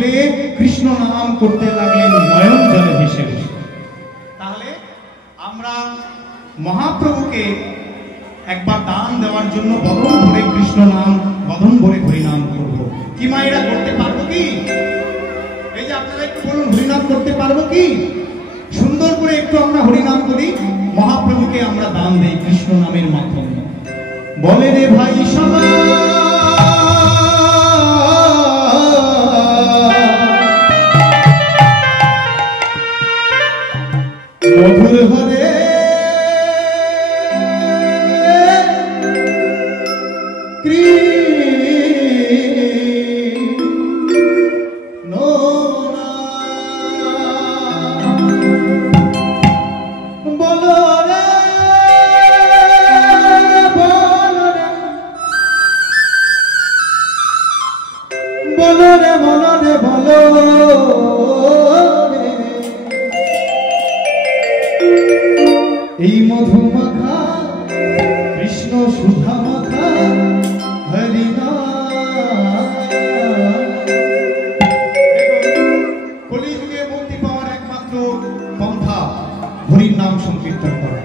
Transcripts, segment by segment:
তুলে কৃষ্ণ নাম করতে লাগলেন নয়ন জলে ভেসে ভেসে। তাহলে আমরা মহাপ্রভুকে একবার দান দেওয়ার জন্য বদন ভরে কৃষ্ণ নাম, বদন ভরে হরিনাম করব। কি মায়েরা করতে পারবো কি? এই যে আপনারা একটু বলুন, হরিনাম করতে পারবো কি? সুন্দর করে একটু আমরা হরিনাম করি, মহাপ্রভুকে আমরা দান দেই কৃষ্ণ নামের মাধ্যমে। বলে রে ভাই সবাই মধুর হরে এই মধু মাখা কৃষ্ণ সুধা মাখা কলিযুগে মুক্তি পাওয়ার একমাত্র পন্থা হরির নাম সংকীর্তন করা।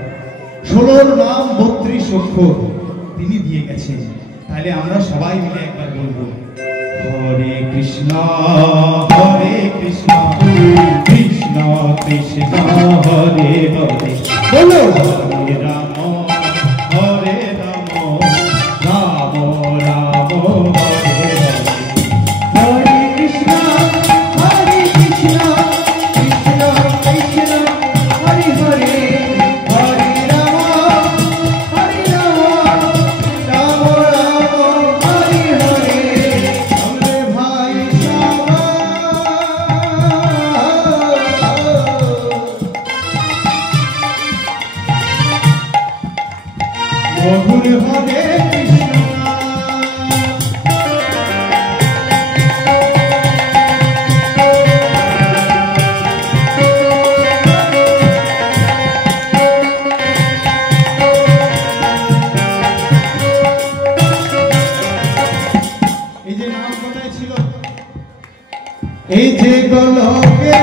16 নাম 32 অক্ষর তিনি দিয়ে গেছেন। তাহলে আমরা সবাই মিলে একবার বলবো, হরে কৃষ্ণ কৃষ্ণ কৃষ্ণ হরে হরে, বলো হরে রাম হরে রাম রাম রাম হরে হরে, হরে কৃষ্ণ কৃষ্ণ কৃষ্ণ হরে হরে, হরে রাম রাম রাম হরে হরে। আমরা ভাই মধুর হরে কৃষ্ণ। এই যে নাম কোথায় ছিল? এই যে গোলকে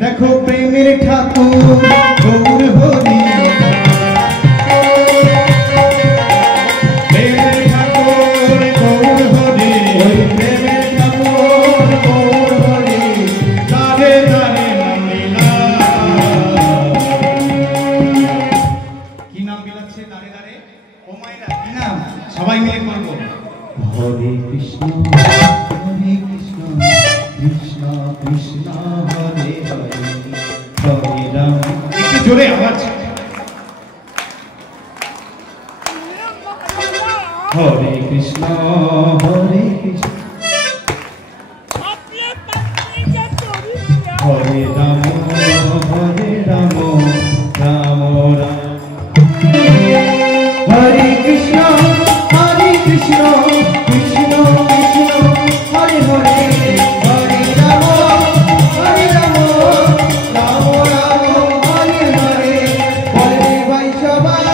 দেখো প্রেমের ঠাকুর গৌর হরি, প্রেমের ঠাকুর গৌর হরি, ওই প্রেমের ঠাকুর গৌর হরি, দারে দারে নাম লীলা। কি নাম বিলাচ্ছে দারে দারে? ও মায়েরা কি নাম? সবাই মিলে করবো, হরে কৃষ্ণ কৃষ্ণ কৃষ্ণ হরে হরে, হরে রাম। একটু জোরে আওয়াজ, হরে কৃষ্ণ হরে কৃষ্ণ হরে রাম রাম রাম হরে কৃষ্ণ কৃষ্ণ কৃষ্ণ হরে হরে, হরে রাম রাম রাম হরে হরে। বলে ভাই সবাই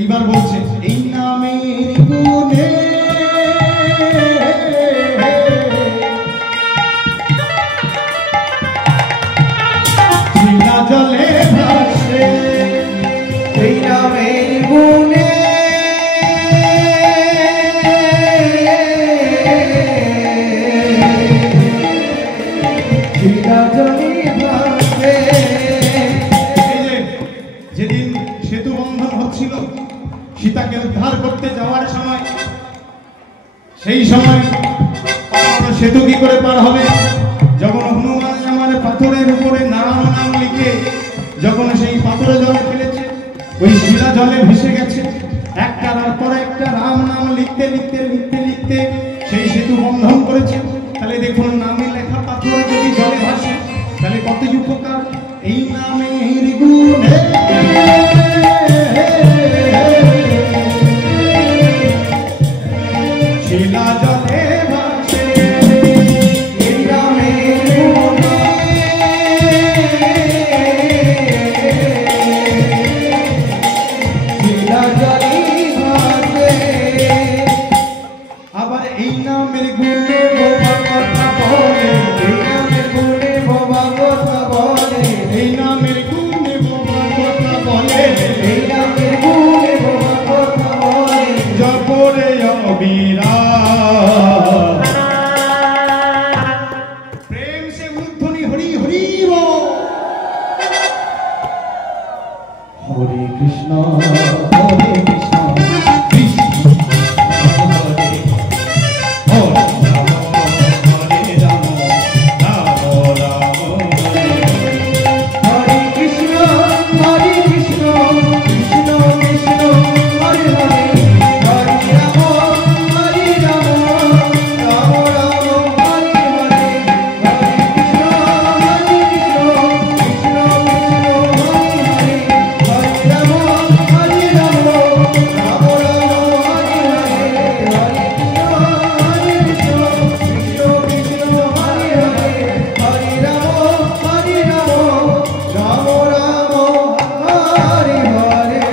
এইবার বলছে এই নামের গুণে নামের গুণে যেদিন সেতু বন্ধন হচ্ছিল সীতাকে উদ্ধার করতে যাওয়ার সময়, সেই সময় সেতু কি করে পার হবে? যখন হনুমান আমার পাথরের উপরে নাম নাম লিখে যখন সেই পাথরে জলে ফেলেছে, ওই শিলা জলে ভেসে গেছে, একটার পর একটা রাম নাম লিখতে লিখতে লিখতে লিখতে সেই সেতু বন্ধন করেছে। তাহলে দেখুন, নামে লেখা পাথর যদি জলে ভাসে তাহলে কত উপকার। এই নামের গুণে শিলা জলে ভাসে, এই নামের গুণে শিলা জলে ভাসে। আবার এই নামের গুণে বোবা কথা বলে, এই নামের গুণে বোবা কথা বলে, এই নামের গুণে বোবা কথা বলে, এই নামের গুণে বোবা কথা বলে। জপরে অবিরাম। প্রেম সে মূর্ধনি হরি হরি বল। হরে কৃষ্ণ হরে কৃষ্ণ কৃষ্ণ হরে হরে রাম হরে রাম রাম রাম হরে হরে। হরে কৃষ্ণ কৃষ্ণ কৃষ্ণ হরে হরে, হরে রাম হরে রাম রাম রাম হরে হরে। হরে কৃষ্ণ কৃষ্ণ কৃষ্ণ হরে হরে, হরে রাম হরে রাম রাম রাম হরে হরে। হরে কৃষ্ণ কৃষ্ণ কৃষ্ণ হরে হরে, হরে রাম হরে রাম রাম রাম হরে হরে।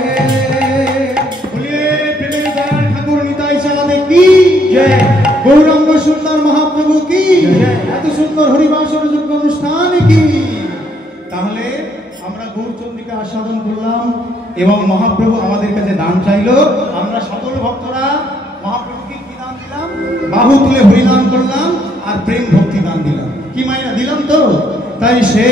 বলিয়ে প্রেমের দয়াল ঠাকুর নিতাই চাঁদে কি জয়। গৌরাঙ্গ সুন্দর মহাপ্রভু কি, জয়। এত সুন্দর হরিবাসর যোগ্য অনুষ্ঠান কি। তাহলে আমরা গৌরচন্দ্রিকা আস্বাদন করলাম এবং মহাপ্রভু আমাদের কাছে দান চাইলো। আমরা সকল ভক্তরা মহাপ্রভুকে কি দান দিলাম? বাহু তুলে হরিদান করলাম আর প্রেম ভক্তি দান দিলাম। কি মাইনা দিলাম তো? তাই সে